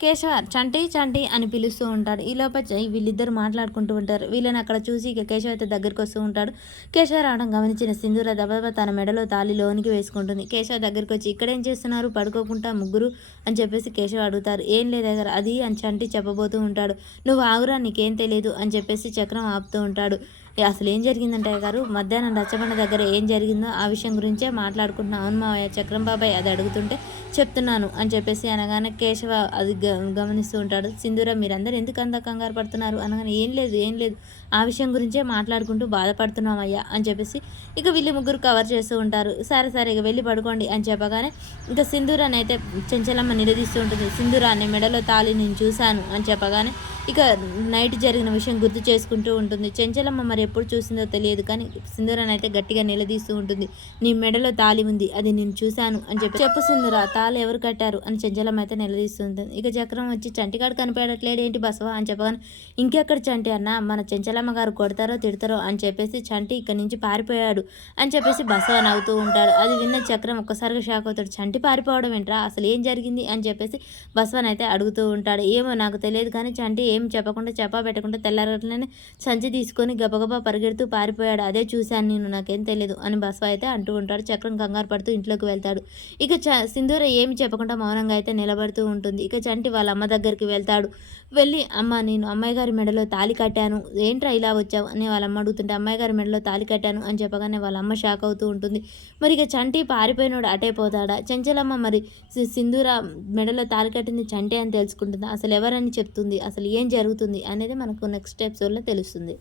కేశవ చంటి చంటి అని పిలుస్తూ ఉంటాడు. ఈ లోపల వీళ్ళిద్దరు మాట్లాడుకుంటూ ఉంటారు. వీళ్ళని అక్కడ చూసి ఇక కేశవ అయితే దగ్గరికి వస్తూ ఉంటాడు. కేశవ రావడం గమనించిన సింధూర దబదబ తన మెడలో తాళి లోనికి వేసుకుంటుంది. కేశవ దగ్గరికి వచ్చి ఇక్కడేం చేస్తున్నారు? పడుకోకుండా ముగ్గురు? అని చెప్పేసి కేశవ అడుగుతారు. ఏం లేదు దగ్గర అది అని చంటి చెప్పబోతూ ఉంటాడు. నువ్వు ఆగురా నీకేం తెలియదు అని చెప్పేసి చక్రం ఆపుతూ ఉంటాడు. అసలు ఏం జరిగిందంటే గారు మధ్యాహ్నం రచ్చబండ దగ్గర ఏం జరిగిందో ఆ విషయం గురించే మాట్లాడుకుంటున్నాం అవును మావయ్య చక్రం బాబాయ్ అది అడుగుతుంటే చెప్తున్నాను అని చెప్పేసి అనగానే కేశవ అది గమనిస్తూ ఉంటాడు. సింధూర మీరందరూ ఎందుకు అంత కంగారు పడుతున్నారు? అనగానే ఏం లేదు ఏం లేదు. ఆ విషయం గురించే మాట్లాడుకుంటూ బాధపడుతున్నామయ్యా అని చెప్పేసి ఇక వీళ్ళు ముగ్గురు కవర్ చేస్తూ ఉంటారు. సరే సరే ఇక వెళ్ళి పడుకోండి అని చెప్పగానే ఇంకా సింధూరాన్ని అయితే చెంచలమ్మ నిలదీస్తూ ఉంటుంది. సింధూరాన్ని మెడలో తాళి నేను చూశాను అని చెప్పగానే ఇక నైట్ జరిగిన విషయం గుర్తు చేసుకుంటూ ఉంటుంది. చెంచలమ్మ మరి ఎప్పుడు చూసిందో తెలియదు కానీ సింధూరాన్ని అయితే గట్టిగా నిలదీస్తూ ఉంటుంది. నీ మెడలో తాళి ఉంది అది నేను చూశాను అని చెప్పి చెప్పు సింధూర తాళి ఎవరు కట్టారు అని చెంచలమ్మ అయితే నిలదీస్తూ ఉంటుంది. ఇక చక్రం వచ్చి చంటికాడు కనిపించట్లేడు ఏంటి బసవా? అని చెప్పగానే ఇంకెక్కడ చంటి అన్న మన చెంచలమ్మ గారు కొడతారో తిడతారో? అని చెప్పేసి చంటి ఇక్కడి నుంచి పారిపోయాడు. అని చెప్పేసి బసవ నవ్వుతూ ఉంటాడు. అది విన్న చక్రం ఒక్కసారిగా షాక్ అవుతాడు. చంటి పారిపోవడం ఏంట్రా? అసలు ఏం జరిగింది? అని చెప్పేసి బసవన్ అయితే అడుగుతూ ఉంటాడు. ఏమో నాకు తెలియదు కానీ చంటి ఏం చెప్పకుండా చెప్పా పెట్టకుండా తెల్లారట్లనే సంచి తీసుకొని గబగబా పరిగెడుతూ పారిపోయాడు. అదే చూశాను నేను నాకేం తెలియదు అని బసవ అయితే అంటూ ఉంటాడు. చక్రం కంగారు పడుతూ ఇంట్లోకి వెళ్తాడు. ఇక చ సింధూర ఏమి చెప్పకుండా మౌనంగా అయితే నిలబడుతూ ఉంటుంది. ఇక చంటి వాళ్ళ అమ్మ దగ్గరికి వెళ్తాడు. వెళ్ళి అమ్మ నేను అమ్మాయి గారి మెడలో తాళి కట్టాను. ఏంట్రా ఇలా వచ్చావు? అని వాళ్ళ అమ్మ అడుగుతుంటే అమ్మాయి గారి మెడలో తాలి కట్టాను అని చెప్పగానే వాళ్ళ అమ్మ షాక్ అవుతూ ఉంటుంది. మరి ఇక చంటి పారిపోయినోడు అటే పోతాడా? చెంచలమ్మ మరి సింధూర మెడలో తాలి కట్టింది చంటి అని తెలుసుకుంటుంది? అసలు ఎవరని చెప్తుంది? అసలు ఏం ఏం జరుగుతుంది అనేది మనకు నెక్స్ట్ ఎపిసోడ్లో తెలుస్తుంది.